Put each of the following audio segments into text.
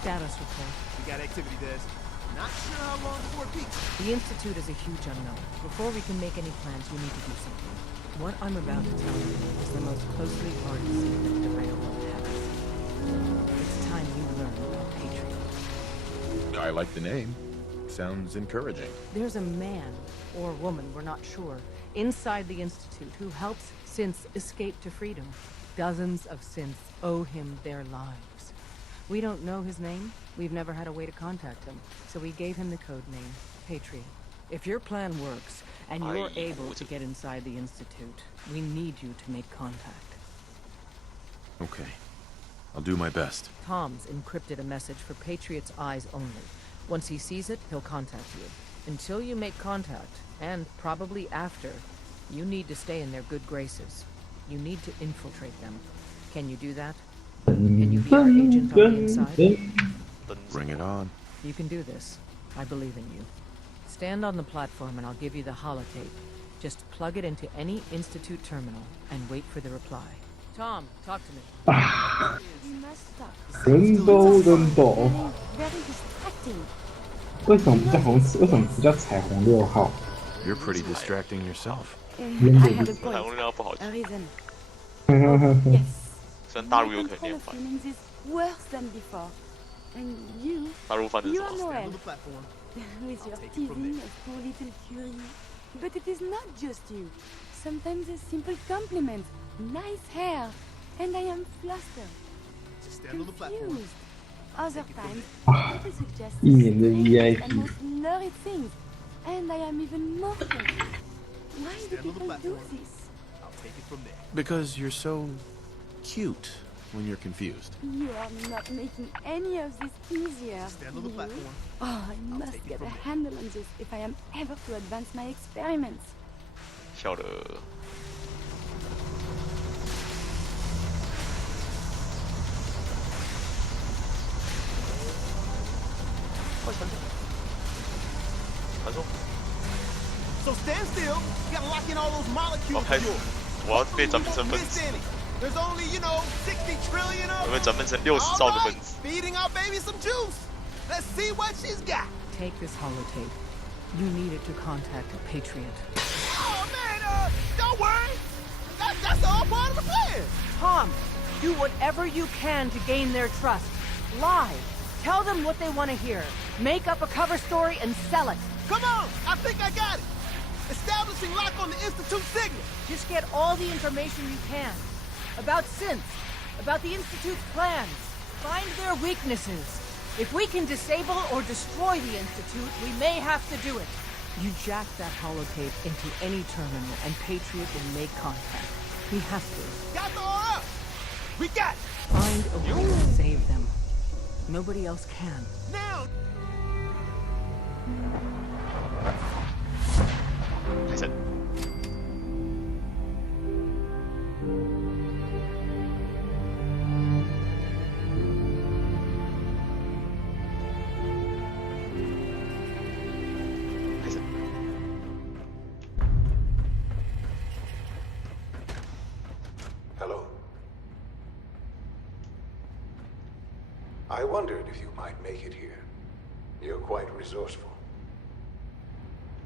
Status report. We got activity, Des. Not sure how long before it peaks. The Institute is a huge unknown. Before we can make any plans, we need to do something. What I'm about to tell you is the most closely guarded secret the railroad has. It's time you learn about Patriot. I like the name. Sounds encouraging. There's a man, or woman, we're not sure, inside the Institute who helps synths escape to freedom. Dozens of synths owe him their lives. We don't know his name. We've never had a way to contact him. So we gave him the code name, Patriot. If your plan works, and you're able to get inside the Institute, we need you to make contact. Okay. I'll do my best. Tom's encrypted a message for Patriot's eyes only. Once he sees it, he'll contact you. Until you make contact, and probably after, you need to stay in their good graces. You need to infiltrate them. Can you do that? Can you be our agent on the inside? Bring it on. You can do this. I believe in you. Stand on the platform and I'll give you the holotape. Just plug it into any Institute terminal and wait for the reply. Tom, talk to me. You must stop. 人都人都， Very distracting. 为什么不叫红？为什么不叫彩虹6号？ You're pretty distracting yourself. I have a 彩虹 point. 六不好 A 记， reason. 呵呵呵 Yes. 虽然大 My 陆有可能 control 念 of 反， feelings is worse than before. And you, 大陆翻的是 you 什 are 么？ Noel, On the platform. with your I'll take it from teasing of poor little Curie. But it is not just you. Sometimes a simple compliment, nice hair, and I am flustered, Just stand on the platform. confused. Other times, Ah, people suggest一年的 strange and VIP most lurid things, and I am even more confused. Why do Stand on the people do platform. this? I'll take it from there. Because you're so cute when you're confused. You are not making any of this easier. Stand on the you. platform. Oh, I I'll must take it get from a there. handle on this if I am ever to advance my experiments. 笑的。快传送！ So stand still. You gotta lock in all those molecules 我 of 开始 yours.，我要被转变成 You 分 won't 子 miss，any. There's only, 60 trillion 我 of 被 them. 转变成60兆的分 Alright, 子。 feeding our baby some juice. Let's see what she's got. Take this holotape. You need it to contact Patriot. Oh man, don't worry. That's all part of the plan. Tom, do whatever you can to gain their trust. Lie. Tell them what they want to hear. Make up a cover story and sell it. Come on, I think I got it. Establishing lock on the Institute signal. Just get all the information you can. About synths. About the Institute's plans. Find their weaknesses. If we can disable or destroy the Institute, we may have to do it. You jack that holotape into any terminal and Patriot will make contact. He has to. Got the all up. We got it. Find a way to save them. Nobody else can. Now. 开始。开始。 Hello. I wondered if you might make it here. You're quite resourceful.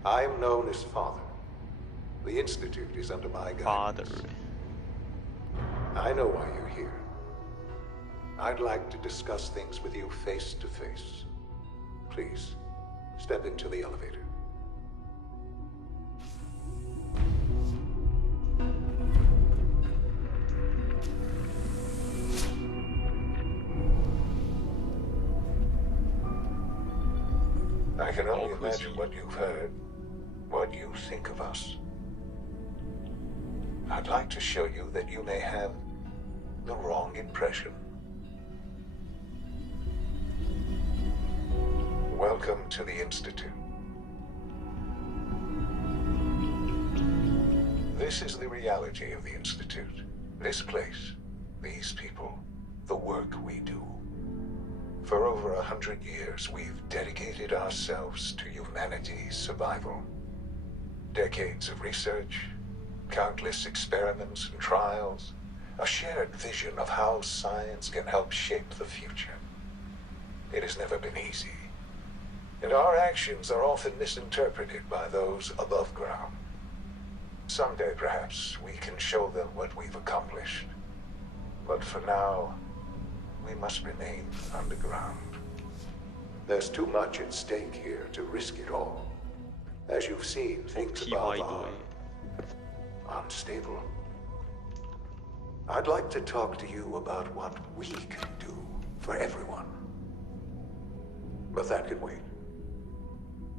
I'm known as Father. The Institute is under my Father. guidance. I know why you're here. I'd like to discuss things with you face to face. Please, step into the elevator. I can only imagine what you've heard, what you think of us. I'd like to show you that you may have the wrong impression. Welcome to the Institute. This is the reality of the Institute. This place, these people, the work we do. For over 100 years, we've dedicated ourselves to humanity's survival. Decades of research, countless experiments and trials, a shared vision of how science can help shape the future. It has never been easy. And our actions are often misinterpreted by those above ground. Someday, perhaps, we can show them what we've accomplished. But for now, we must remain underground. There's too much at stake here to risk it all. As you've seen, things above are unstable. I'd like to talk to you about what we can do for everyone. But that can wait.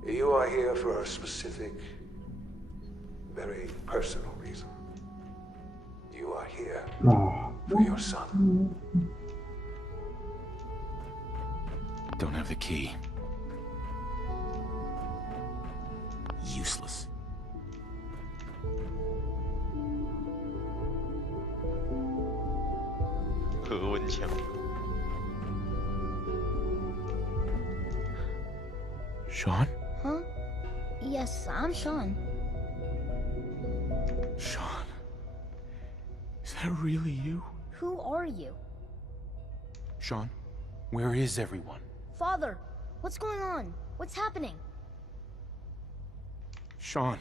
You are here for a specific, very personal reason. You are here for your son. Don't have the key. Useless. Sean? Huh? Yes, I'm Sean. Sean? Is that really you? Who are you? Sean, where is everyone? Father, what's going on? What's happening? Sean,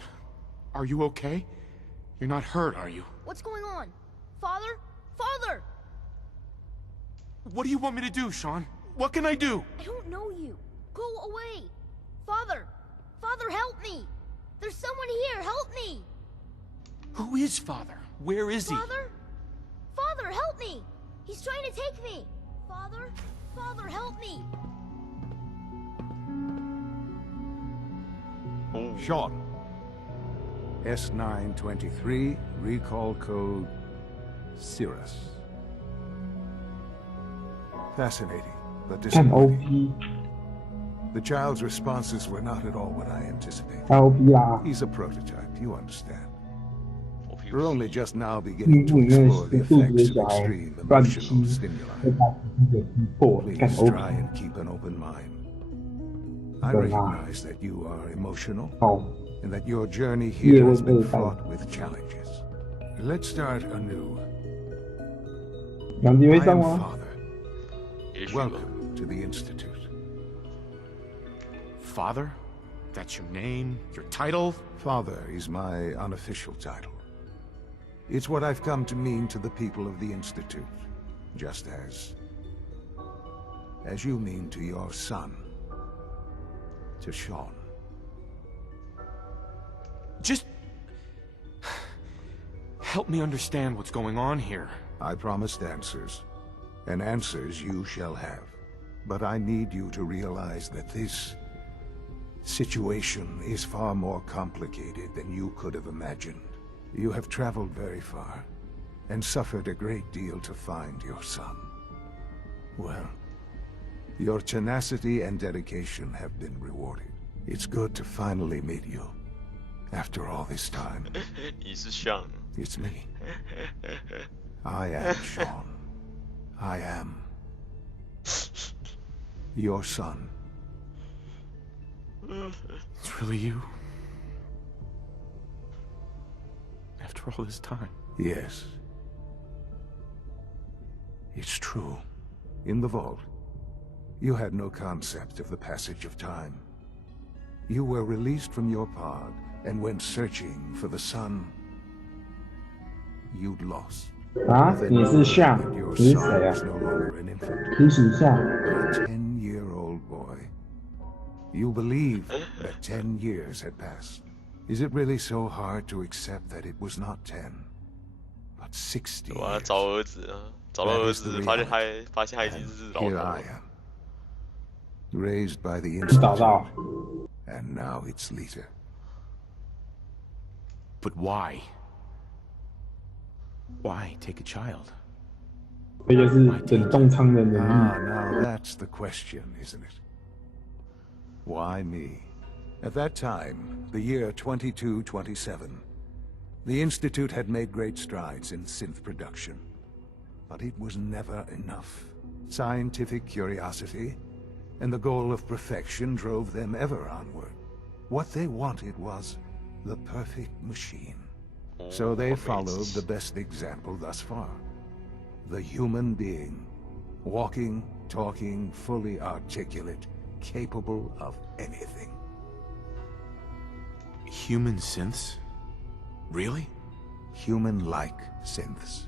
are you okay? You're not hurt, are you? What's going on? Father? Father! What do you want me to do, Sean? What can I do? I don't know you. Go away. Father! Father, help me! There's someone here, help me! Who is Father? Where is he? Father? Father, help me! He's trying to take me! Father? Father, help me! Sean. S923, recall code Cirrus. Fascinating, but 看 disappointing. OP The child's responses were not at all what I anticipated. 看 OP 啦， He's a prototype, you understand. 我屁 We're 股 only just now beginning 因 to 为 explore 这 the 肚子 effects 的 of 小孩 extreme 乱 emotional 踢，会 stimuli. 把自己给踢破。看 Please OP try and keep an open mind. I 对啦， recognize that you are emotional 好， and that your journey 叶 here 问 has been 二代， fraught with challenges. Let's start anew. 两地 I 会 am 上吗？ Father. 也许吧。 Welcome to the Institute. Father? That's your name? Your title? Father is my unofficial title. It's what I've come to mean to the people of the Institute, just as you mean to your son, to Sean. Just... help me understand what's going on here. I promised answers, and answers you shall have. But I need you to realize that this situation is far more complicated than you could have imagined. You have traveled very far, and suffered a great deal to find your son. Well, your tenacity and dedication have been rewarded. It's good to finally meet you, after all this time. 你是像 It's me. I am Sean. I am your son. It's really you? After all this time? Yes. It's true. In the vault, you had no concept of the passage of time. You were released from your pod and went searching for the son you'd lost. 啊， Then 你 you 是 learned 像 that your 你是 son 谁啊 is？no longer an infant, 提醒一下， but a 10-year-old boy. You believed that 10 years had passed. Is it really so hard to accept that it was not 10, but 60我要 years? 找儿子啊，找到儿子，发现他已经是老 Here 头 I 了。 am, raised by the 找到 Institute, and now it's Lita. But why? Why take a child? 这就是冷冻仓的能力。 Now that's the question, isn't it? Why me? At that time, the year 2227, the Institute had made great strides in synth production. But it was never enough. Scientific curiosity and the goal of perfection drove them ever onward. What they wanted was the perfect machine. So they followed the best example thus far. The human being, walking, talking, fully articulate, capable of anything. Human synths? Really? Human-like synths.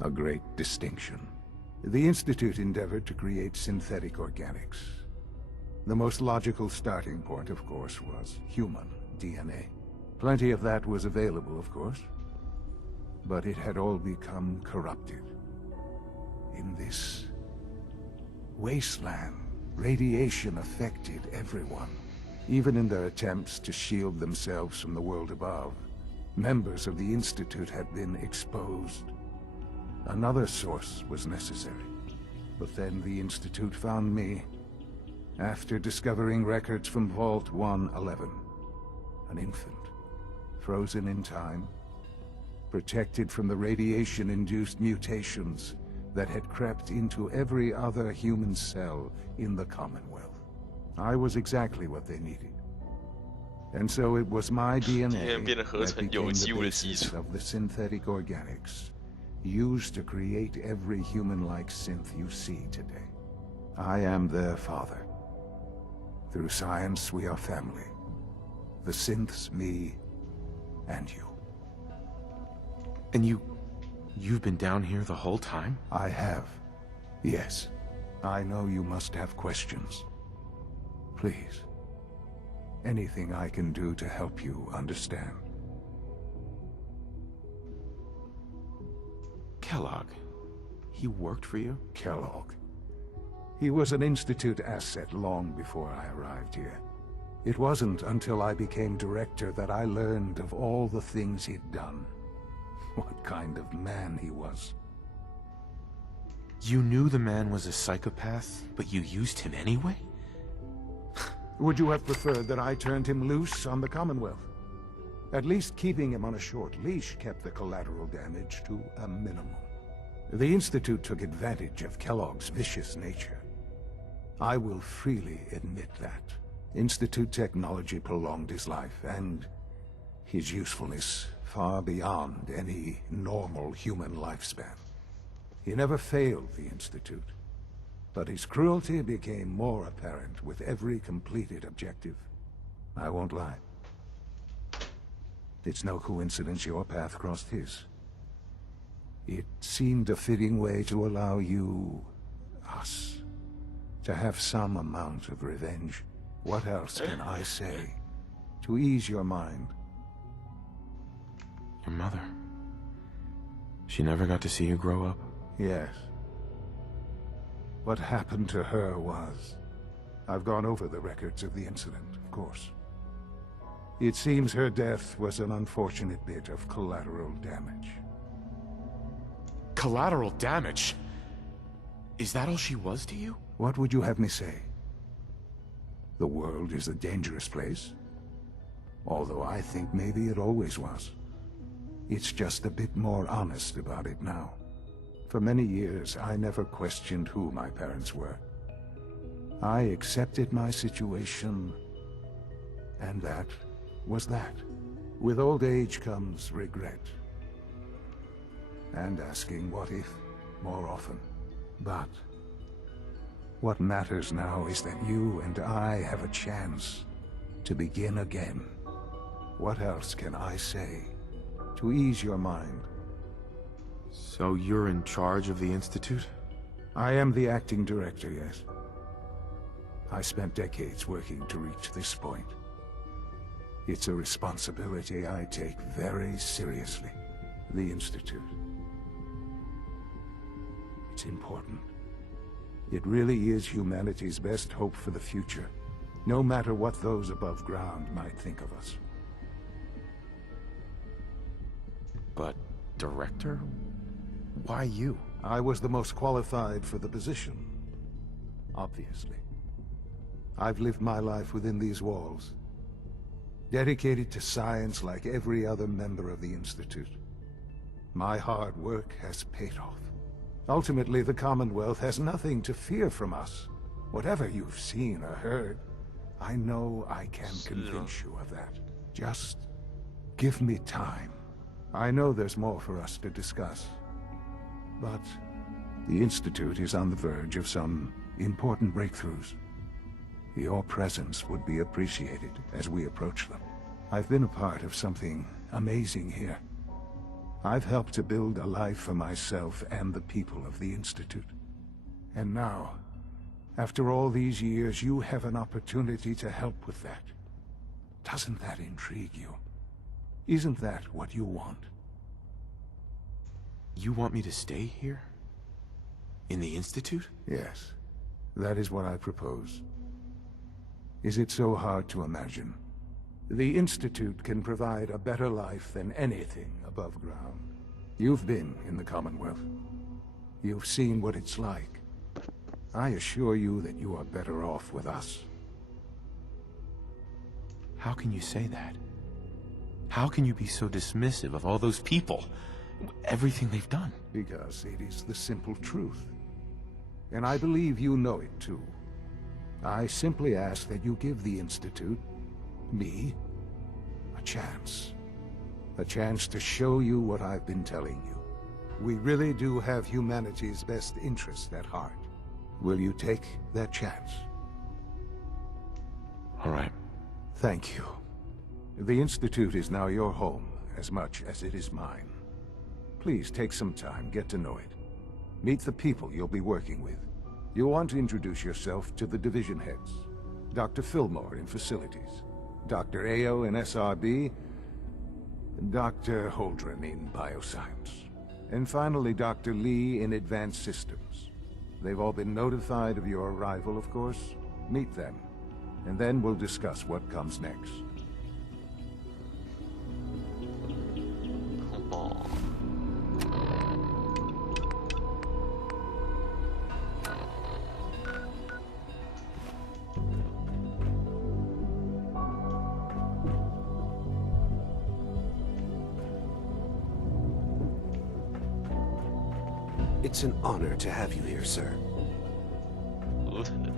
A great distinction. The Institute endeavored to create synthetic organics. The most logical starting point, of course, was human DNA. Plenty of that was available, of course. But it had all become corrupted. In this wasteland, radiation affected everyone. Even in their attempts to shield themselves from the world above, members of the Institute had been exposed. Another source was necessary. But then the Institute found me, after discovering records from Vault 111. An infant, frozen in time, protected from the radiation-induced mutations that had crept into every other human cell in the Commonwealth. I was exactly what they needed. And so it was my DNA that became the basis of the synthetic organics, used to create every human-like synth you see today. I am their father. Through science, we are family. The synths, me, and you. And you've been down here the whole time? I have. Yes. I know you must have questions. Please. Anything I can do to help you understand. Kellogg. He worked for you? Kellogg. He was an Institute asset long before I arrived here. It wasn't until I became director that I learned of all the things he'd done. What kind of man he was. You knew the man was a psychopath, but you used him anyway? Would you have preferred that I turned him loose on the Commonwealth? At least keeping him on a short leash kept the collateral damage to a minimum. The Institute took advantage of Kellogg's vicious nature. I will freely admit that. Institute technology prolonged his life, and his usefulness far beyond any normal human lifespan. He never failed the Institute, but his cruelty became more apparent with every completed objective. I won't lie. It's no coincidence your path crossed his. It seemed a fitting way to allow you, us, to have some amount of revenge. What else can I say to ease your mind? Your mother. She never got to see you grow up? Yes. What happened to her was... I've gone over the records of the incident, of course. It seems her death was an unfortunate bit of collateral damage. Collateral damage? Is that all she was to you? What would you have me say? The world is a dangerous place. Although I think maybe it always was. It's just a bit more honest about it now. For many years, I never questioned who my parents were. I accepted my situation, and that was that. With old age comes regret. And asking what if more often. But what matters now is that you and I have a chance to begin again. What else can I say to ease your mind? So you're in charge of the Institute? I am the acting director, yes. I spent decades working to reach this point. It's a responsibility I take very seriously. The Institute. It's important. It really is humanity's best hope for the future, no matter what those above ground might think of us. But, director? Why you? I was the most qualified for the position. Obviously. I've lived my life within these walls, dedicated to science like every other member of the Institute. My hard work has paid off. Ultimately, the Commonwealth has nothing to fear from us. Whatever you've seen or heard, I know I can convince you of that. Just give me time. I know there's more for us to discuss. But The Institute is on the verge of some important breakthroughs. Your presence would be appreciated as we approach them. I've been a part of something amazing here. I've helped to build a life for myself and the people of the Institute. And now, after all these years, you have an opportunity to help with that. Doesn't that intrigue you? Isn't that what you want? You want me to stay here? In the Institute? Yes, that is what I propose. Is it so hard to imagine? The Institute can provide a better life than anything above ground. You've been in the Commonwealth. You've seen what it's like. I assure you that you are better off with us. How can you say that? How can you be so dismissive of all those people? Everything they've done? Because it is the simple truth. And I believe you know it too. I simply ask that you give the Institute, me, a chance. A chance to show you what I've been telling you. We really do have humanity's best interest at heart. Will you take that chance? All right. Thank you. The Institute is now your home, as much as it is mine. Please take some time, get to know it. Meet the people you'll be working with. You'll want to introduce yourself to the division heads. Dr. Fillmore in Facilities, Dr. Ayo in SRB, Dr. Holdren in Bioscience, and finally Dr. Lee in Advanced Systems. They've all been notified of your arrival, of course. Meet them, and then we'll discuss what comes next. It's an honor to have you here, sir. Lieutenant.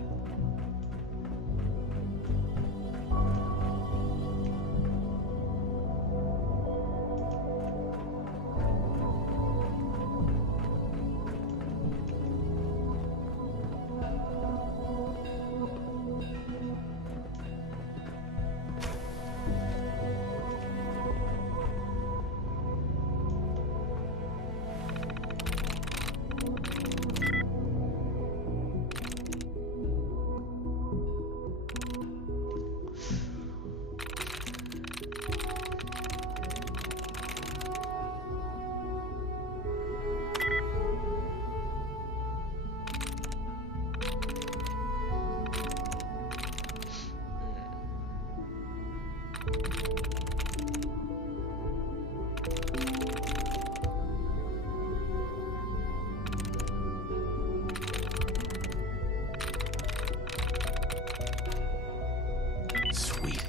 Sweet.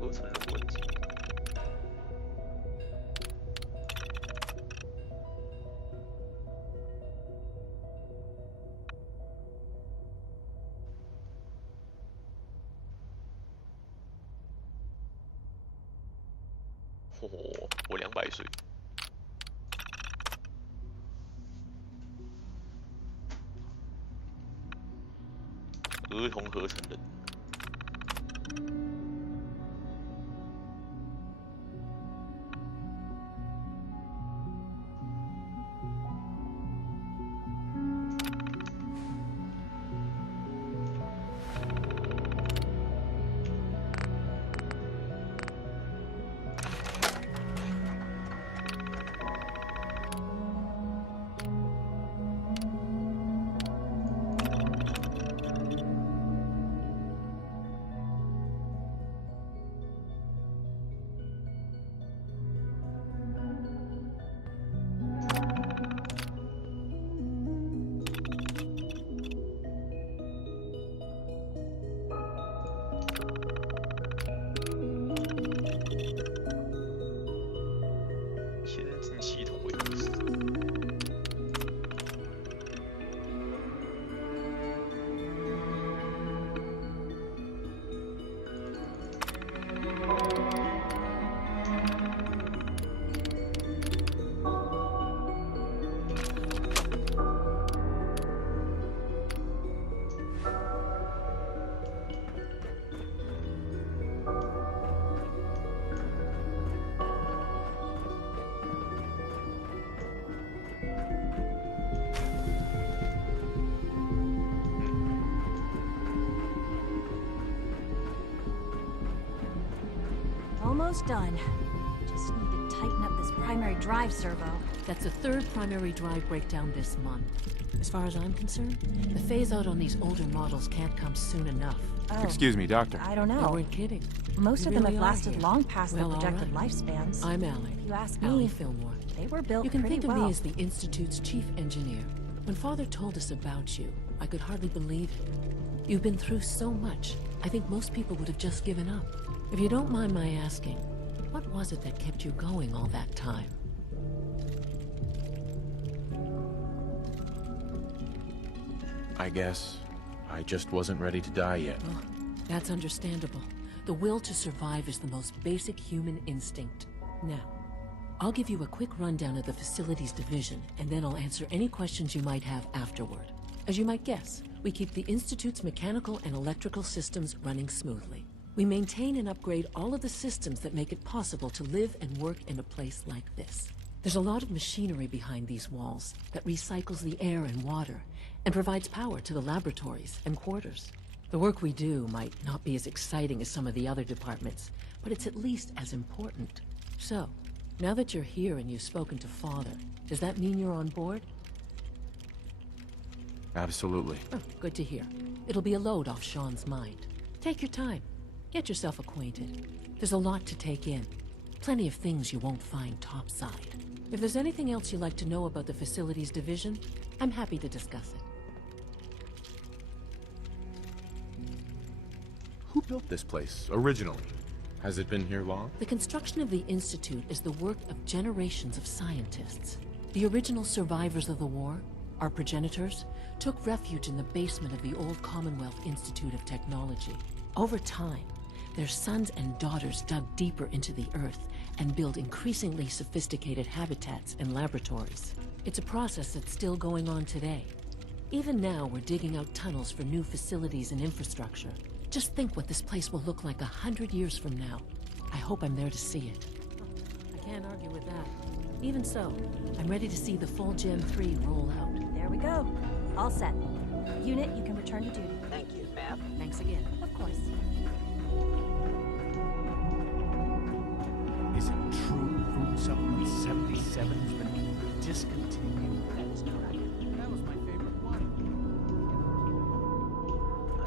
合成的问题。哦，我200岁。儿童合成人。Almost done. Just need to tighten up this primary drive servo. That's the third primary drive breakdown this month. As far as I'm concerned, the phase-out on these older models can't come soon enough. Oh, Excuse me, Doctor. I don't know. You weren't kidding. Most We of them really have are lasted here. long past Well, their projected all right. lifespans. I'm Allie. If you ask Allie me, Fillmore. they were built You can pretty think of well. me as the Institute's chief engineer. When Father told us about you, I could hardly believe it. You've been through so much, I think most people would have just given up. If you don't mind my asking, what was it that kept you going all that time? I guess I just wasn't ready to die yet. Oh, that's understandable. The will to survive is the most basic human instinct. Now, I'll give you a quick rundown of the facilities division, and then I'll answer any questions you might have afterward. As you might guess, we keep the Institute's mechanical and electrical systems running smoothly. We maintain and upgrade all of the systems that make it possible to live and work in a place like this. There's a lot of machinery behind these walls that recycles the air and water and provides power to the laboratories and quarters. The work we do might not be as exciting as some of the other departments, but it's at least as important. So, now that you're here and you've spoken to Father, does that mean you're on board? Absolutely. Oh, good to hear. It'll be a load off Sean's mind. Take your time. Get yourself acquainted. There's a lot to take in. Plenty of things you won't find topside. If there's anything else you'd like to know about the facilities division, I'm happy to discuss it. Who built this place originally? Has it been here long? The construction of the Institute is the work of generations of scientists. The original survivors of the war, our progenitors, took refuge in the basement of the old Commonwealth Institute of Technology. Over time, their sons and daughters dug deeper into the earth and built increasingly sophisticated habitats and laboratories. It's a process that's still going on today. Even now, we're digging out tunnels for new facilities and infrastructure. Just think what this place will look like 100 years from now. I hope I'm there to see it. I can't argue with that. Even so, I'm ready to see the full Gen 3 roll out. There we go. All set. Unit, you can return to duty. Thank you, ma'am. Thanks again. Of course. Is it true Food Supplement 77 has been discontinued? That is correct. That was my favorite one.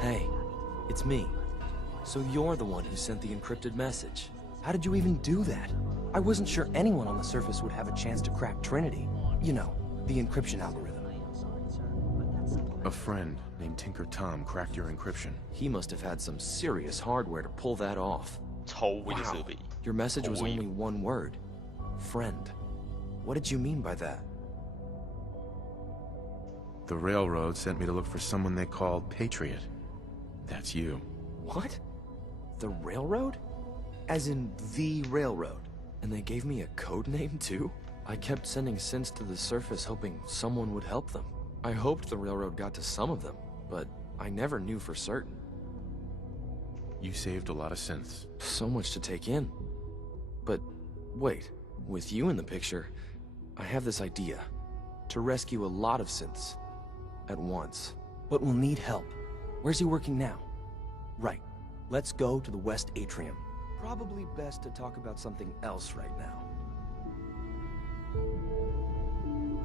Hey, it's me. So you're the one who sent the encrypted message. How did you even do that? I wasn't sure anyone on the surface would have a chance to crack Trinity. You know, the encryption algorithm. A friend named Tinker Tom cracked your encryption. He must have had some serious hardware to pull that off. Wow. Your message was only one word. Friend. What did you mean by that? The railroad sent me to look for someone they called Patriot. That's you. What? The railroad? As in the railroad? And they gave me a code name too? I kept sending synths to the surface hoping someone would help them. I hoped the railroad got to some of them, but I never knew for certain. You saved a lot of synths. So much to take in. But wait, with you in the picture, I have this idea. To rescue a lot of synths at once. But we'll need help. Where's he working now? Right. Let's go to the West Atrium. Probably best to talk about something else right now.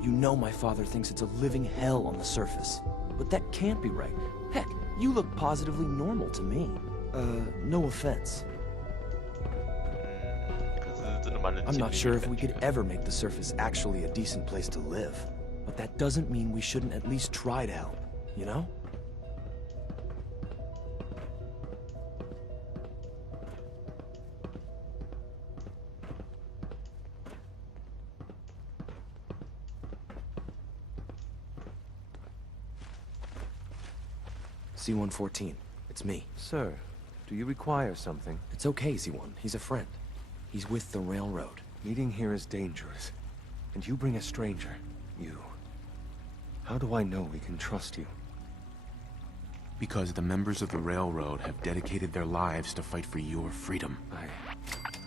You know my father thinks it's a living hell on the surface. But that can't be right. Heck, you look positively normal to me. No offense. I'm not sure if we could ever make the surface actually a decent place to live. But that doesn't mean we shouldn't at least try to help, you know? C-114, it's me. Sir, do you require something? It's okay, Z1. He's a friend. He's with the railroad. Meeting here is dangerous. And you bring a stranger. You. How do I know we can trust you? Because the members of the railroad have dedicated their lives to fight for your freedom.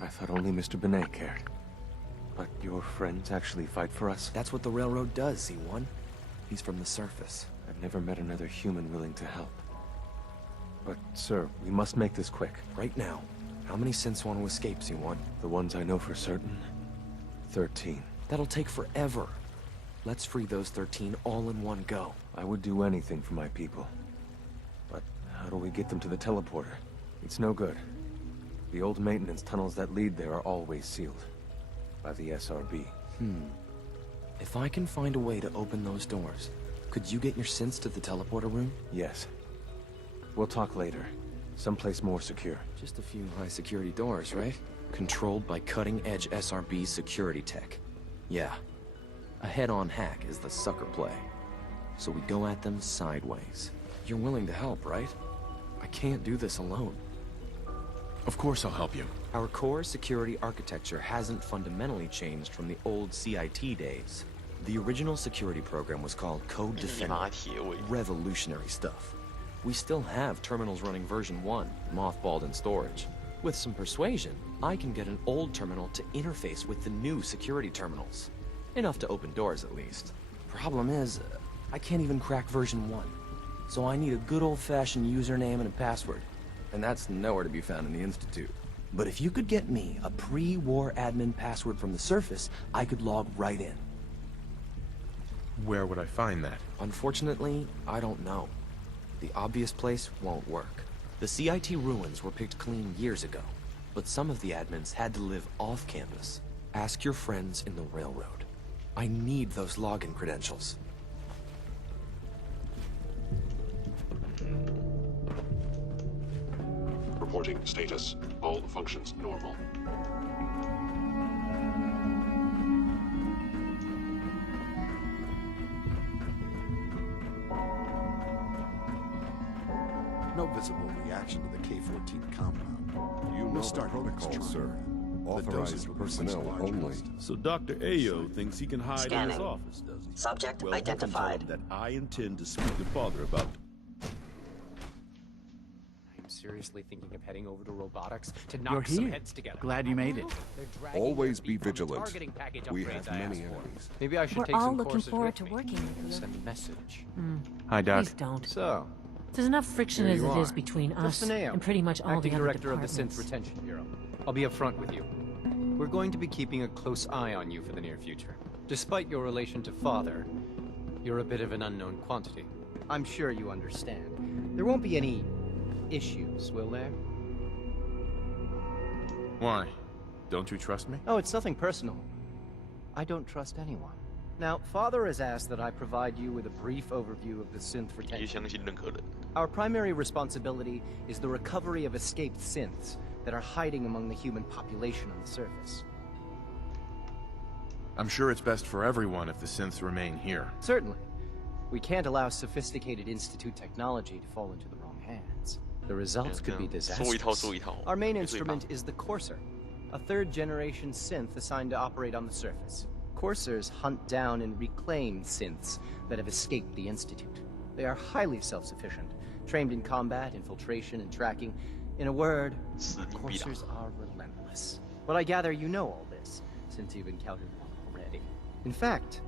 I thought only Mr. Benet cared. But your friends actually fight for us? That's what the railroad does, Z1. He's from the surface. I've never met another human willing to help. But, sir, we must make this quick. Right now, How many synths want to escape, C1? The ones I know for certain? 13. That'll take forever. Let's free those 13 all in one go. I would do anything for my people. But how do we get them to the teleporter? It's no good. The old maintenance tunnels that lead there are always sealed. By the SRB. If I can find a way to open those doors, could you get your synths to the teleporter room? Yes. We'll talk later. Someplace more secure. Just a few high-security doors, right? Controlled by cutting-edge SRB security tech. Yeah. A head-on hack is the sucker play. So we go at them sideways. You're willing to help, right? I can't do this alone. Of course I'll help you. Our core security architecture hasn't fundamentally changed from the old CIT days. The original security program was called Code Defender. Revolutionary stuff. We still have terminals running version 1, mothballed in storage. With some persuasion, I can get an old terminal to interface with the new security terminals. Enough to open doors, at least. Problem is, I can't even crack version 1. So I need a good old-fashioned username and a password. And that's nowhere to be found in the Institute. But if you could get me a pre-war admin password from the surface, I could log right in. Where would I find that? Unfortunately, I don't know. The obvious place won't work. The CIT ruins were picked clean years ago, but some of the admins had to live off campus. Ask your friends in the railroad. I need those login credentials. Reporting status. All functions normal. No visible reaction to the K-14 compound. You know We'll start the protocol, next sir. turn. Authorized personnel only. So Dr. Ayo thinks he can hide in his Scanning. office, does he? Subject Well, you can tell identified. him that I intend to speak to Father about... I'm seriously thinking of heading over to robotics to knock You're some here. heads together. Glad you made it. They're dragging Always their be feet from the vigilant. targeting package We upgrades have I many asked for. enemies. Maybe I should We're take all some looking courses forward with to me. working with you. Send a message. Hi, Doc. Please don't. So, There's enough friction here as you it is are. between us Justin Ayo, and pretty much all Acting the other Director of the departments. Synth Retention Bureau. I'll be upfront with you. We're going to be keeping a close eye on you for the near future. Despite your relation to Father, you're a bit of an unknown quantity. I'm sure you understand. There won't be any issues, will there? Why? Don't you trust me? Oh, it's nothing personal. I don't trust anyone. Now, Father has asked that I provide you with a brief overview of the synth retention. Our primary responsibility is the recovery of escaped synths that are hiding among the human population on the surface. I'm sure it's best for everyone if the synths remain here. Certainly. We can't allow sophisticated Institute technology to fall into the wrong hands. The results could be disastrous. Our main instrument is the Courser, a third-generation synth assigned to operate on the surface. Coursers hunt down and reclaim synths that have escaped the Institute. They are highly self-sufficient, trained in combat, infiltration, and tracking. In a word, Coursers are relentless. But I gather you know all this, since you've encountered one already. In fact,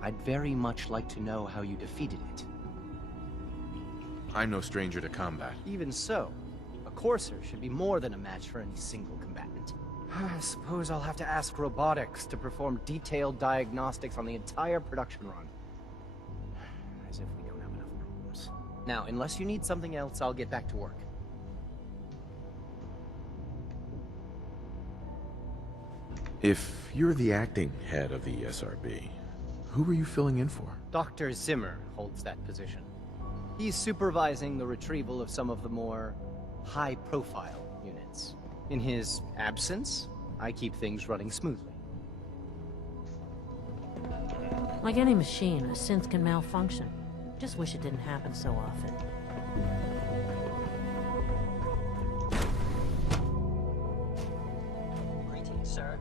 I'd very much like to know how you defeated it. I'm no stranger to combat. Even so, a Courser should be more than a match for any single combatant. I suppose I'll have to ask robotics to perform detailed diagnostics on the entire production run. As if we don't have enough problems. Now, unless you need something else, I'll get back to work. If you're the acting head of the SRB, who are you filling in for? Dr. Zimmer holds that position. He's supervising the retrieval of some of the more high-profile units. In his absence, I keep things running smoothly. Like any machine, a synth can malfunction. Just wish it didn't happen so often. Greetings, sir.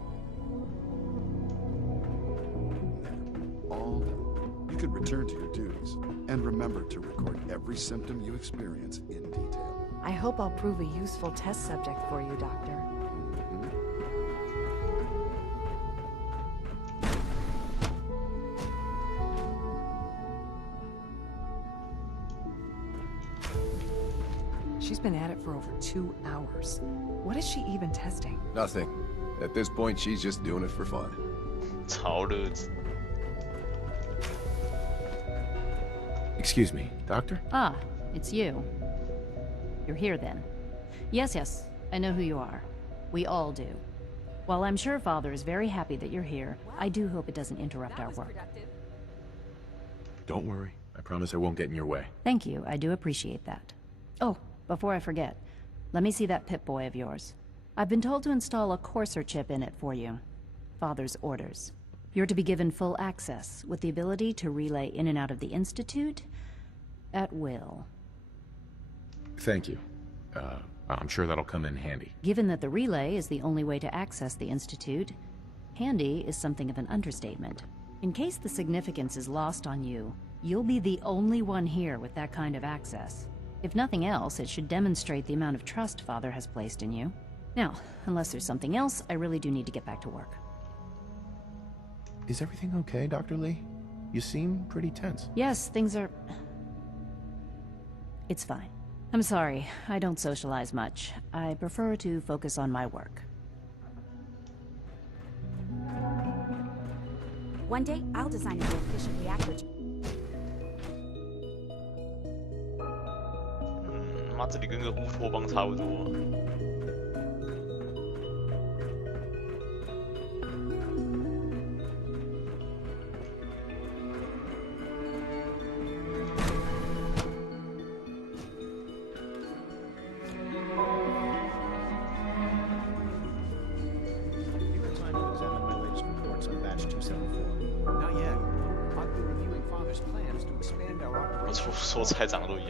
All done. You can return to your duties, and remember to record every symptom you experience in detail. I hope I'll prove a useful test subject for you, Doctor. She's been at it for over 2 hours. What is she even testing? Nothing. At this point, she's just doing it for fun. 超日子。 Excuse me, Doctor? Ah, it's you. You're here then. Yes, I know who you are. We all do. While I'm sure Father is very happy that you're here, I do hope it doesn't interrupt our work. Don't worry. I promise I won't get in your way. Thank you, I do appreciate that. Oh, before I forget, let me see that Pip-Boy of yours. I've been told to install a Courser chip in it for you. Father's orders. You're to be given full access, with the ability to relay in and out of the Institute at will. Thank you. I'm sure that'll come in handy. Given that the relay is the only way to access the Institute, handy is something of an understatement. In case the significance is lost on you, you'll be the only one here with that kind of access. If nothing else, it should demonstrate the amount of trust Father has placed in you. Now, unless there's something else, I really do need to get back to work. Is everything okay, Dr. Lee? You seem pretty tense. Yes, things are... It's fine. I'm sorry, I don't socialize much. I prefer to focus on my work. One day, I'll design a more efficient reactor. 妈，这里跟个乌托邦差不多。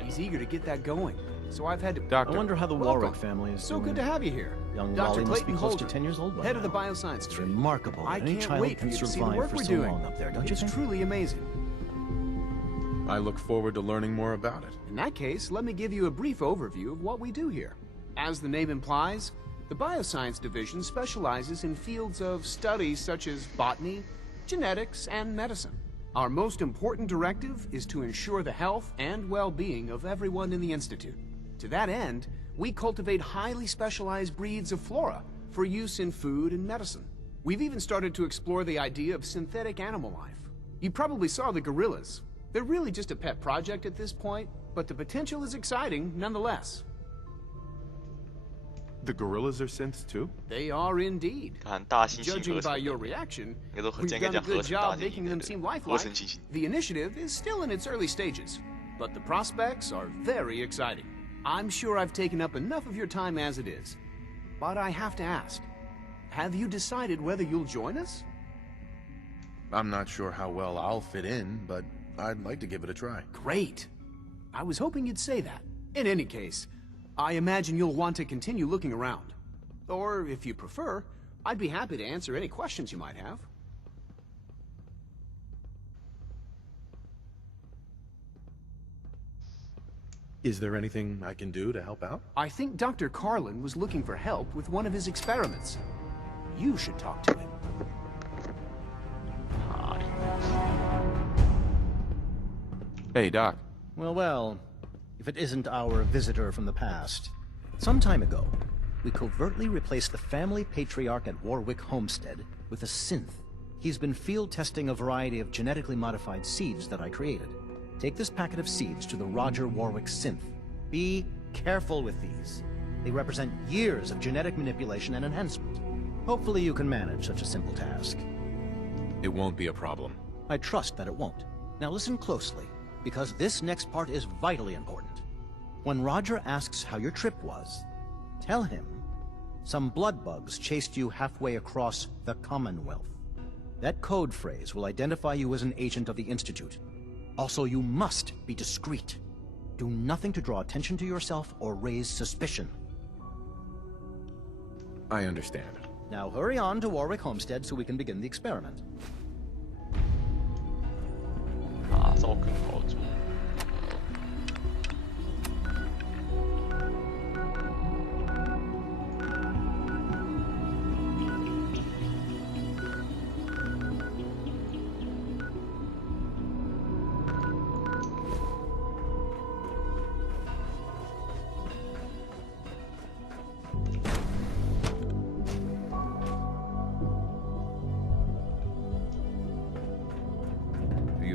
He's eager to get that going, so I've had to. Doctor, I wonder how the Warwick family is so doing. good to have you here. Young Dr. Wally must be Clayton close to Holder, 10 years old by head now. of the bioscience It's tree. remarkable I that any can't child wait for can you to see the survive work for we're so doing. long up there, don't you It's think? truly amazing. I look forward to learning more about it. In that case, let me give you a brief overview of what we do here. As the name implies, the Bioscience Division specializes in fields of studies such as botany, genetics, and medicine. Our most important directive is to ensure the health and well-being of everyone in the Institute. To that end, we cultivate highly specialized breeds of flora for use in food and medicine. We've even started to explore the idea of synthetic animal life. You probably saw the gorillas. They're really just a pet project at this point, but the potential is exciting nonetheless. The gorillas are synths too? They are indeed. Judging by your reaction, we've done a good job making them seem lifelike. The initiative is still in its early stages, but the prospects are very exciting. I'm sure I've taken up enough of your time as it is. But I have to ask, have you decided whether you'll join us? I'm not sure how well I'll fit in, but I'd like to give it a try. Great. I was hoping you'd say that. In any case, I imagine you'll want to continue looking around. Or, if you prefer, I'd be happy to answer any questions you might have. Is there anything I can do to help out? I think Dr. Carlin was looking for help with one of his experiments. You should talk to him. Hey, Doc. Well, if it isn't our visitor from the past. Some time ago, we covertly replaced the family patriarch at Warwick Homestead with a synth. He's been field testing a variety of genetically modified seeds that I created. Take this packet of seeds to the Roger Warwick synth. Be careful with these. They represent years of genetic manipulation and enhancement. Hopefully you can manage such a simple task. It won't be a problem. I trust that it won't. Now listen closely, because this next part is vitally important. When Roger asks how your trip was, tell him some blood bugs chased you halfway across the Commonwealth. That code phrase will identify you as an agent of the Institute. Also, you must be discreet. Do nothing to draw attention to yourself or raise suspicion. I understand. Now hurry on to Warwick Homestead so we can begin the experiment. 打造更好做。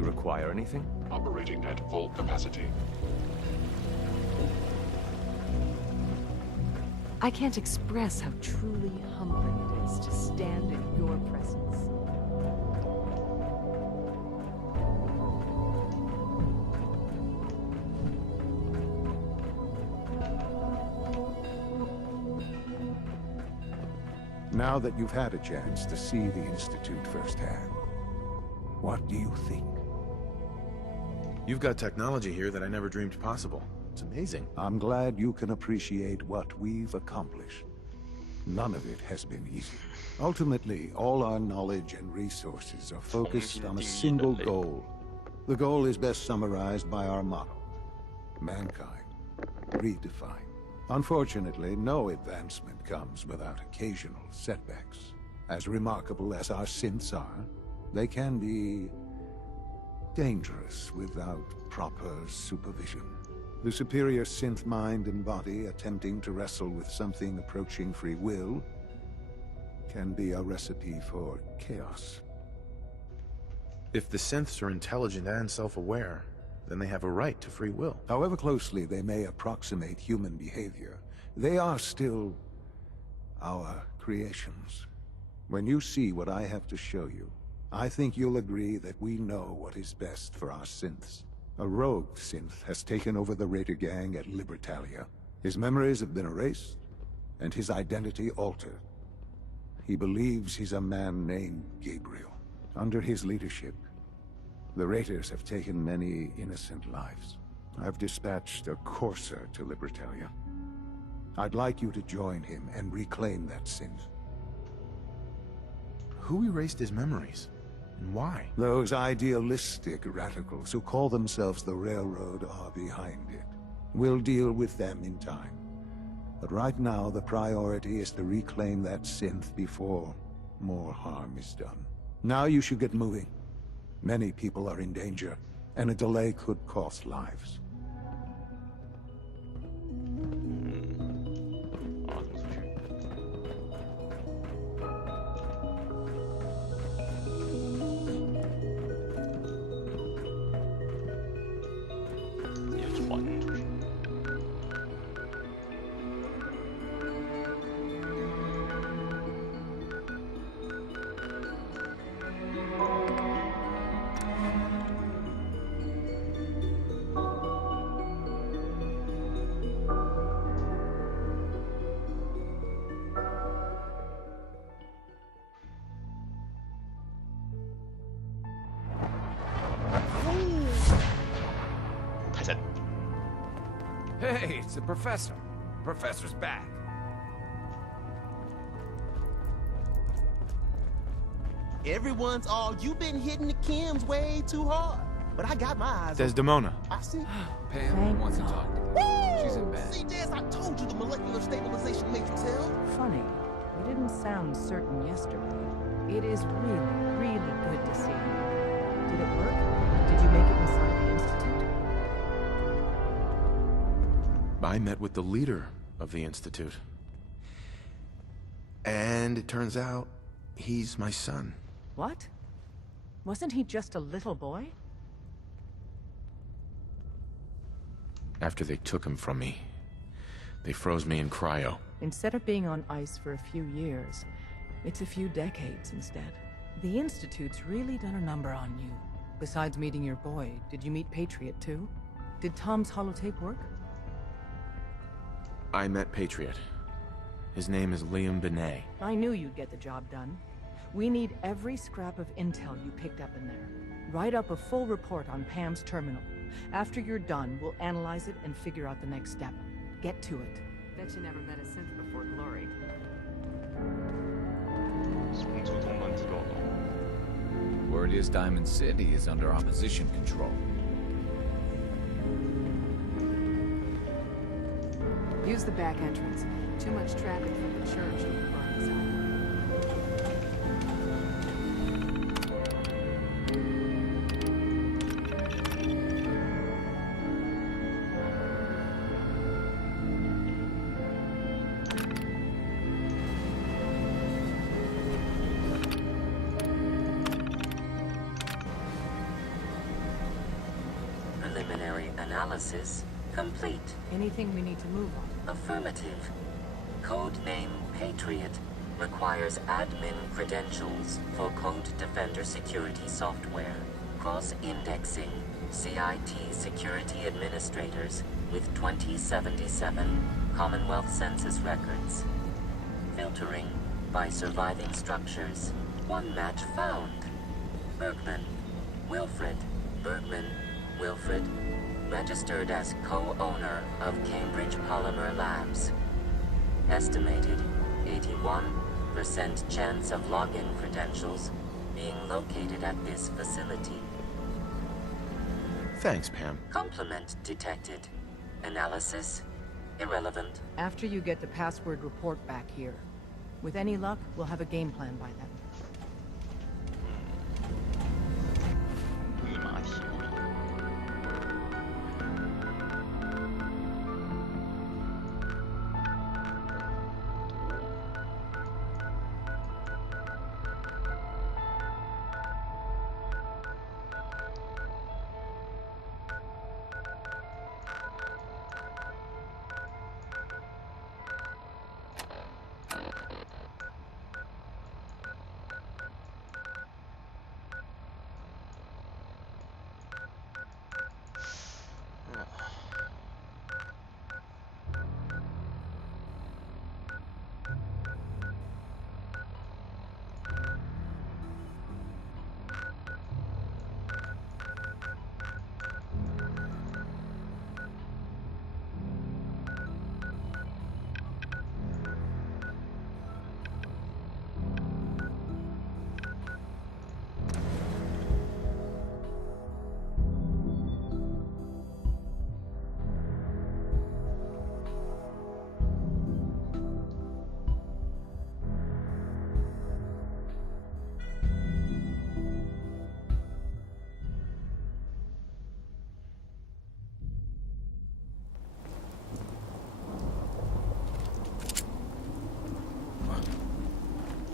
you require anything? Operating at full capacity. I can't express how truly humbling it is to stand in your presence. Now that you've had a chance to see the Institute firsthand, what do you think? You've got technology here that I never dreamed possible. It's amazing. I'm glad you can appreciate what we've accomplished. None of it has been easy. Ultimately, all our knowledge and resources are focused on a single goal. The goal is best summarized by our motto: mankind, redefined. Unfortunately, no advancement comes without occasional setbacks. As remarkable as our synths are, they can be dangerous without proper supervision. The superior synth mind and body attempting to wrestle with something approaching free will can be a recipe for chaos. If the synths are intelligent and self-aware, then they have a right to free will. However closely they may approximate human behavior, they are still our creations. When you see what I have to show you, I think you'll agree that we know what is best for our synths. A rogue synth has taken over the Raider gang at Libertalia. His memories have been erased, and his identity altered. He believes he's a man named Gabriel. Under his leadership, the Raiders have taken many innocent lives. I've dispatched a courser to Libertalia. I'd like you to join him and reclaim that synth. Who erased his memories? And why? Those idealistic radicals who call themselves the Railroad are behind it. We'll deal with them in time. But right now, the priority is to reclaim that synth before more harm is done. Now you should get moving. Many people are in danger, and a delay could cost lives. Hey, it's the professor. Professor's back. Everyone's all, you've been hitting the chems way too hard. But I got my eyes on. Desdemona. I see. Pam wants to talk to you. She's in bed. See, Des, I told you the molecular stabilization matrix held. Funny. You didn't sound certain yesterday. It is really, really good to see you. Did it work? Did you make it inside the Institute? I met with the leader of the Institute. And it turns out, he's my son. What? Wasn't he just a little boy? After they took him from me, they froze me in cryo. Instead of being on ice for a few years, it's a few decades instead. The Institute's really done a number on you. Besides meeting your boy, did you meet Patriot too? Did Tom's holotape work? I met Patriot. His name is Liam Benet. I knew you'd get the job done. We need every scrap of intel you picked up in there. Write up a full report on Pam's terminal. After you're done, we'll analyze it and figure out the next step. Get to it. Bet you never met a synth before Glory. Word is Diamond City is under opposition control. Use the back entrance. Too much traffic from the church to burn this out. Preliminary analysis complete. Anything we need to move on? Affirmative. Codename Patriot requires admin credentials for Code Defender security software. Cross-indexing CIT security administrators with 2077 Commonwealth Census records. Filtering by surviving structures. One match found. Bergman. Wilfred. Bergman. Wilfred. Registered as co-owner of Cambridge Polymer Labs. Estimated 81% chance of login credentials being located at this facility. Thanks, Pam. Complement detected. Analysis irrelevant. After you get the password report back here. With any luck, we'll have a game plan by then.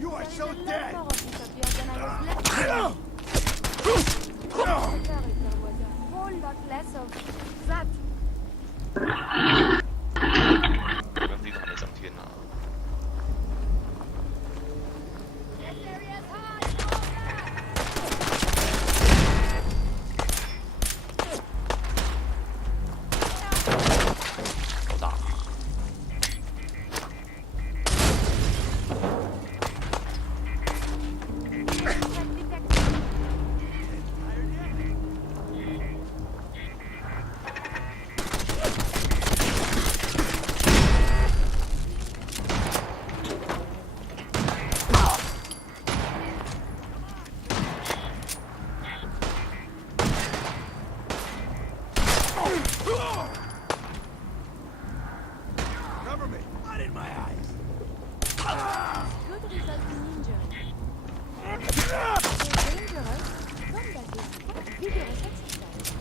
You are so dead! Whole lot less of that. 刚自己都还没涨天呢。好大。Cover me! Not in my eyes! Good result in injury. They're dangerous. Combat is quite vigorous exercise.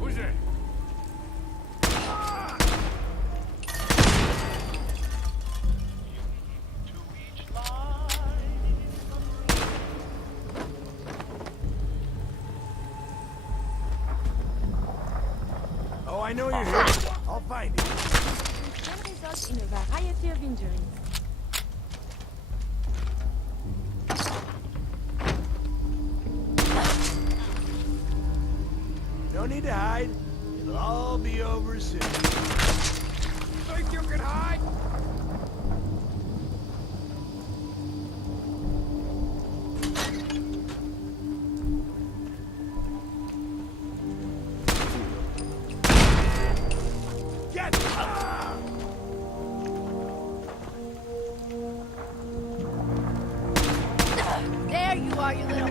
Who's there? Oh, I know you're here. I'll find you. This can result in a variety of injuries. No need to hide. It'll all be over soon. Think you can hide? Get! There you are, you little...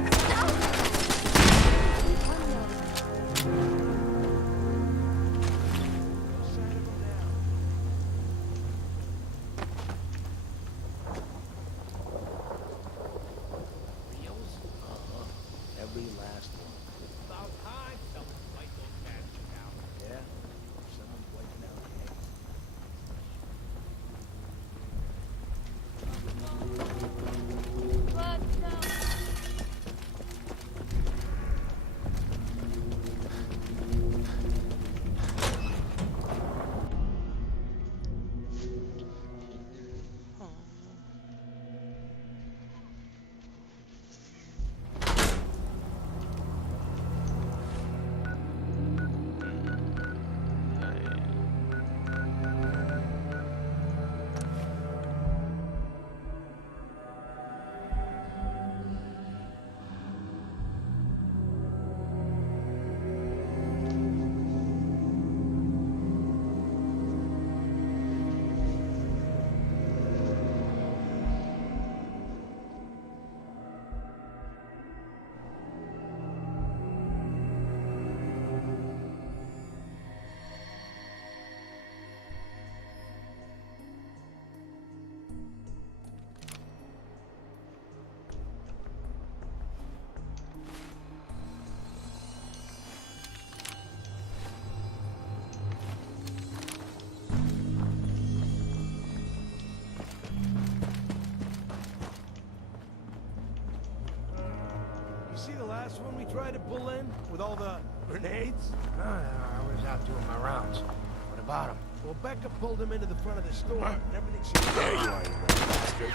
last one we tried to pull in with all the grenades? No, I was out doing my rounds. What about him? Well, Becca pulled him into the front of the store, and everything seemed... There you are, you little bastard.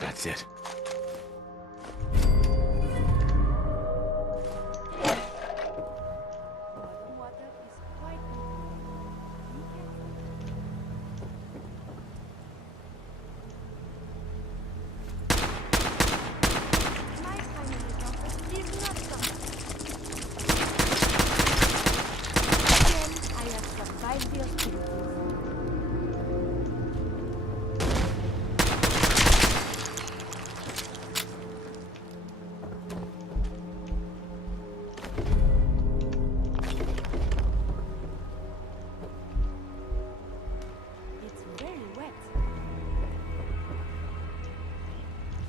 That's it.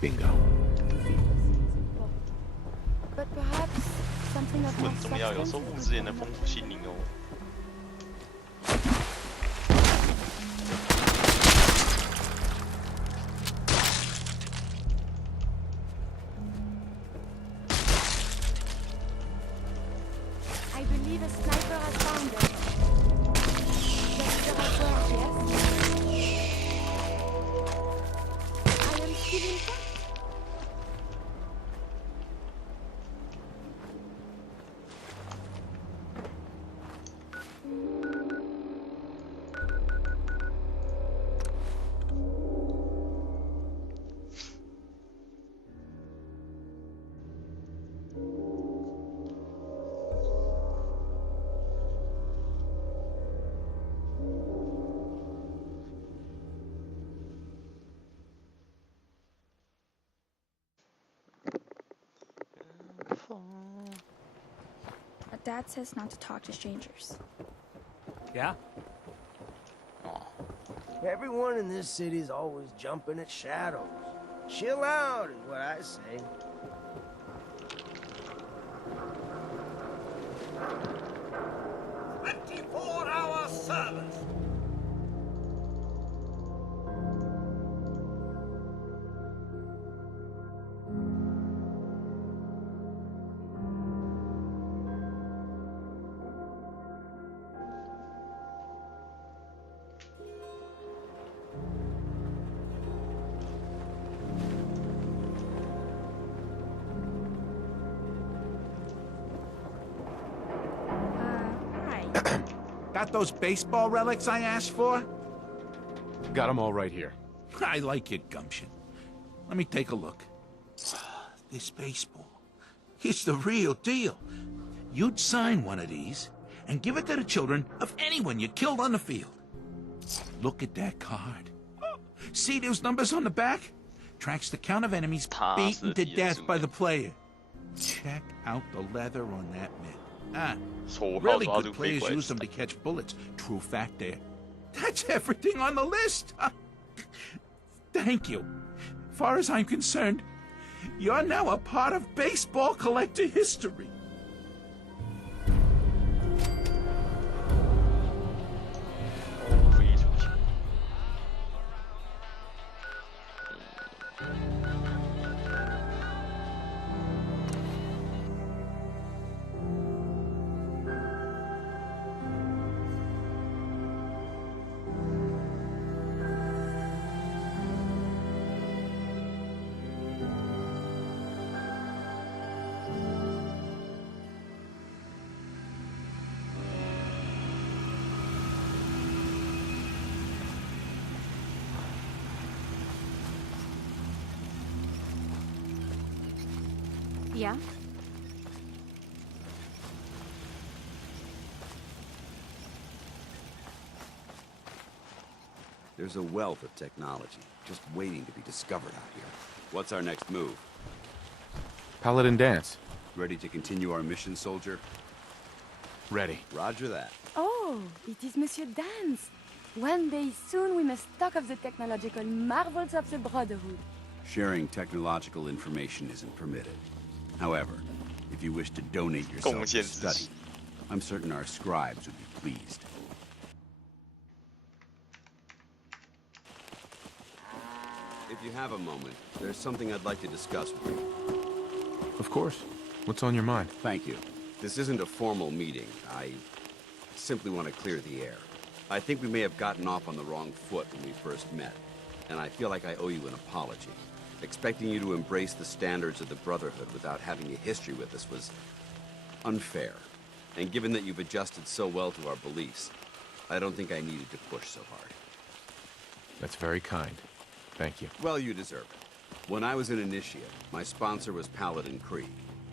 Bingo. But perhaps something of 很重要，有时候物质也能丰富心灵哦。I believe a sniper has found it. Just the right word, yes? I am still intact. Dad says not to talk to strangers. Yeah? Everyone in this city's always jumping at shadows. Chill out is what I say. "24-hour service." Got those baseball relics I asked for? Got them all right here. I like your gumption. Let me take a look. This baseball. It's the real deal. You'd sign one of these and give it to the children of anyone you killed on the field. Look at that card. See those numbers on the back? Tracks the count of enemies beaten to death by the player. Check out the leather on that mitt. Really good players use them to catch bullets. True fact there. That's everything on the list. Thank you. Far as I'm concerned, you're now a part of baseball collector history. Yeah? There's a wealth of technology just waiting to be discovered out here. What's our next move? Paladin dance. Ready to continue our mission, soldier? Ready. Roger that. Oh, it is Monsieur Dance. One day soon we must talk of the technological marvels of the Brotherhood. Sharing technological information isn't permitted. However, if you wish to donate yourself to study, I'm certain our scribes would be pleased. If you have a moment, there's something I'd like to discuss with you. Of course. What's on your mind? Thank you. This isn't a formal meeting. I simply want to clear the air. I think we may have gotten off on the wrong foot when we first met, and I feel like I owe you an apology. Expecting you to embrace the standards of the Brotherhood without having a history with us was unfair. And given that you've adjusted so well to our beliefs, I don't think I needed to push so hard. That's very kind. Thank you. Well, you deserve it. When I was an initiate, my sponsor was Paladin Krieg,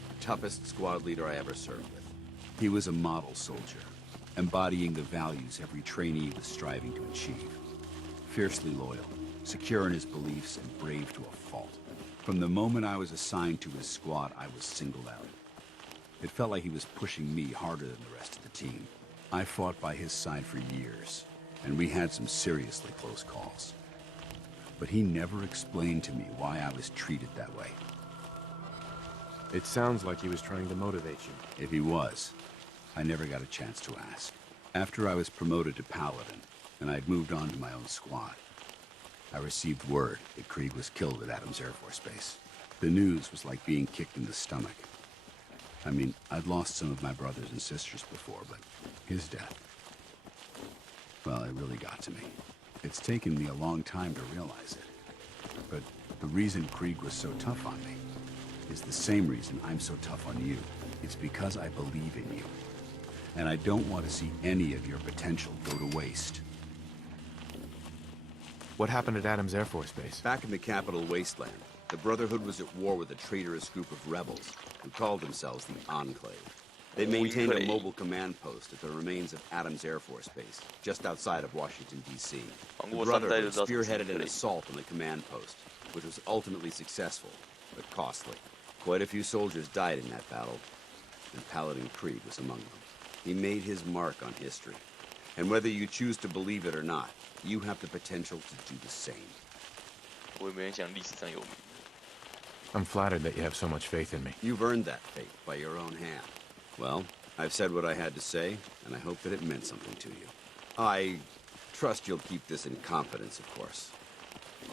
the toughest squad leader I ever served with. He was a model soldier, embodying the values every trainee was striving to achieve. Fiercely loyal, secure in his beliefs, and brave to a fault. From the moment I was assigned to his squad, I was singled out. It felt like he was pushing me harder than the rest of the team. I fought by his side for years, and we had some seriously close calls. But he never explained to me why I was treated that way. It sounds like he was trying to motivate you. If he was, I never got a chance to ask. After I was promoted to Paladin, and I'd moved on to my own squad, I received word that Krieg was killed at Adams Air Force Base. The news was like being kicked in the stomach. I mean, I'd lost some of my brothers and sisters before, but his death, well, it really got to me. It's taken me a long time to realize it. But the reason Krieg was so tough on me is the same reason I'm so tough on you. It's because I believe in you. And I don't want to see any of your potential go to waste. What happened at Adams Air Force Base? Back in the capital wasteland, the Brotherhood was at war with a traitorous group of rebels who called themselves the Enclave. They maintained a mobile command post at the remains of Adams Air Force Base, just outside of Washington, D.C. The Brotherhood spearheaded an assault on the command post, which was ultimately successful, but costly. Quite a few soldiers died in that battle, and Paladin Krieg was among them. He made his mark on history. And whether you choose to believe it or not, you have the potential to do the same. I'm flattered that you have so much faith in me. You've earned that faith by your own hand. Well, I've said what I had to say, and I hope that it meant something to you. I trust you'll keep this in confidence, of course.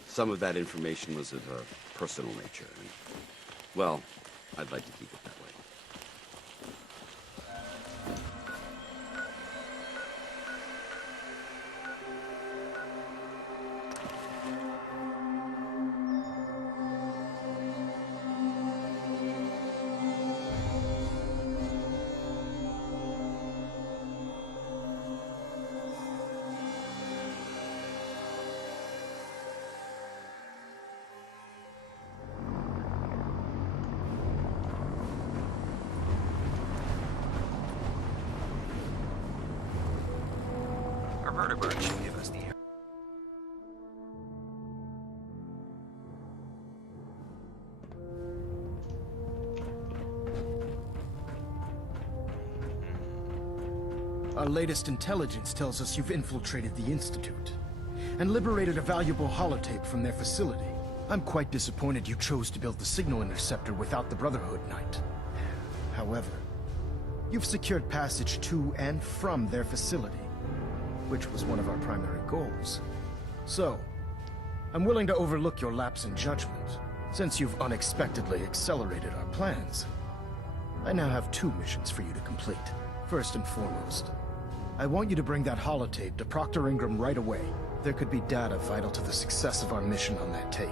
Some of that information was of a personal nature, and, well, I'd like to keep it that way. Vertibird should give us the air. Our latest intelligence tells us you've infiltrated the Institute and liberated a valuable holotape from their facility. I'm quite disappointed you chose to build the signal interceptor without the Brotherhood, Knight. However, you've secured passage to and from their facility, which was one of our primary goals. So, I'm willing to overlook your lapse in judgment, since you've unexpectedly accelerated our plans. I now have 2 missions for you to complete. First and foremost, I want you to bring that holotape to Proctor Ingram right away. There could be data vital to the success of our mission on that tape,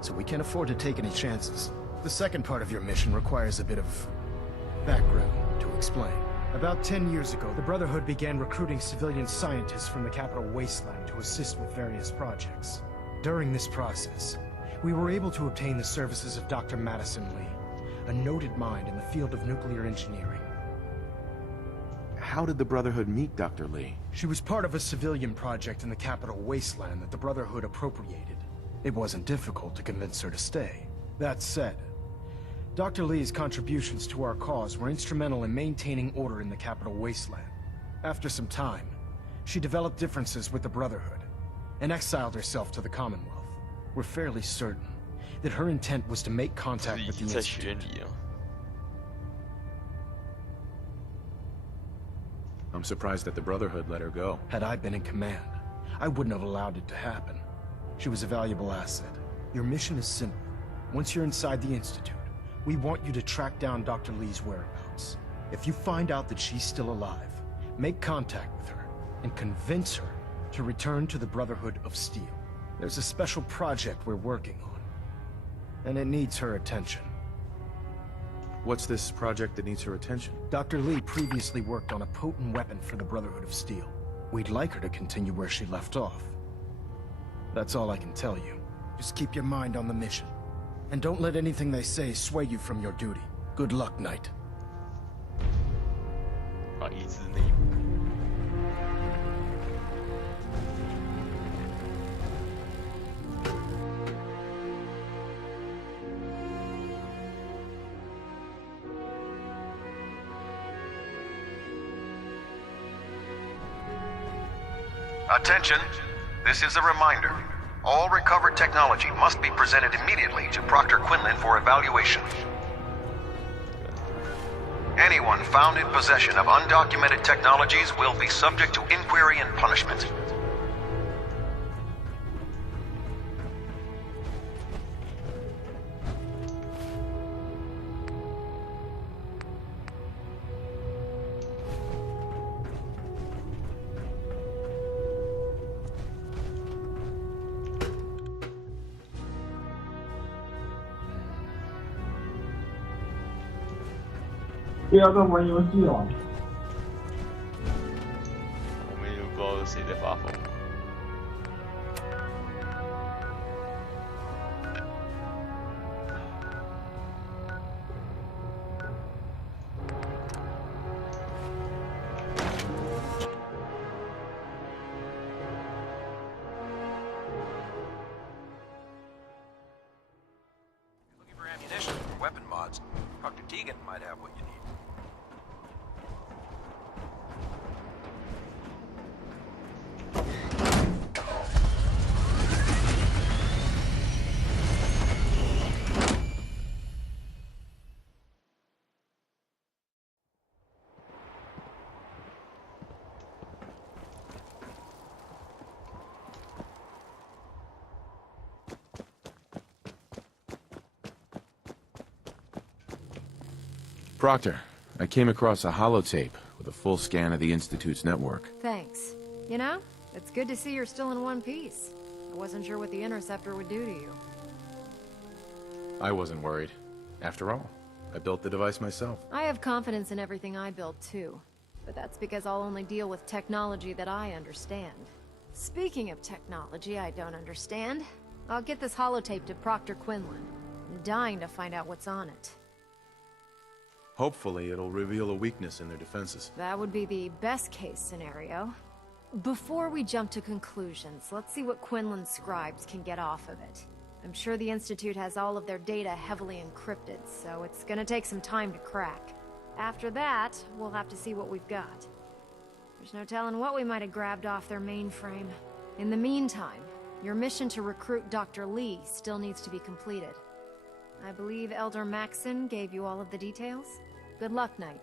so we can't afford to take any chances. The second part of your mission requires a bit of background to explain. About 10 years ago, the Brotherhood began recruiting civilian scientists from the capital wasteland to assist with various projects. During this process, we were able to obtain the services of Dr. Madison Lee, a noted mind in the field of nuclear engineering. How did the Brotherhood meet Dr. Lee? She was part of a civilian project in the capital wasteland that the Brotherhood appropriated. It wasn't difficult to convince her to stay. That said, Dr. Lee's contributions to our cause were instrumental in maintaining order in the capital wasteland. After some time, she developed differences with the Brotherhood and exiled herself to the Commonwealth. We're fairly certain that her intent was to make contact with the Institute. I'm surprised that the Brotherhood let her go. Had I been in command, I wouldn't have allowed it to happen. She was a valuable asset. Your mission is simple. Once you're inside the Institute, we want you to track down Dr. Lee's whereabouts. If you find out that she's still alive, make contact with her and convince her to return to the Brotherhood of Steel. There's a special project we're working on, and it needs her attention. What's this project that needs her attention? Dr. Lee previously worked on a potent weapon for the Brotherhood of Steel. We'd like her to continue where she left off. That's all I can tell you. Just keep your mind on the mission. And don't let anything they say sway you from your duty. Good luck, Knight. Attention, this is a reminder. All recovered technology must be presented immediately to Proctor Quinlan for evaluation. Anyone found in possession of undocumented technologies will be subject to inquiry and punishment.我们也不知道谁在发疯。Looking for ammunition or weapon mods? Dr. Tegan might have what you need. Proctor, I came across a holotape with a full scan of the Institute's network. Thanks. You know, it's good to see you're still in one piece. I wasn't sure what the interceptor would do to you. I wasn't worried. After all, I built the device myself. I have confidence in everything I build too. But that's because I'll only deal with technology that I understand. Speaking of technology I don't understand, I'll get this holotape to Proctor Quinlan. I'm dying to find out what's on it. Hopefully, it'll reveal a weakness in their defenses. That would be the best case scenario. Before we jump to conclusions, let's see what Quinlan's scribes can get off of it. I'm sure the Institute has all of their data heavily encrypted, so it's gonna take some time to crack. After that, we'll have to see what we've got. There's no telling what we might have grabbed off their mainframe. In the meantime, your mission to recruit Dr. Lee still needs to be completed. I believe Elder Maxon gave you all of the details. Good luck, Knight.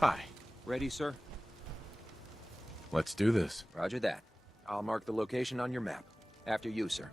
Hi. Ready, sir? Let's do this. Roger that. I'll mark the location on your map. After you, sir.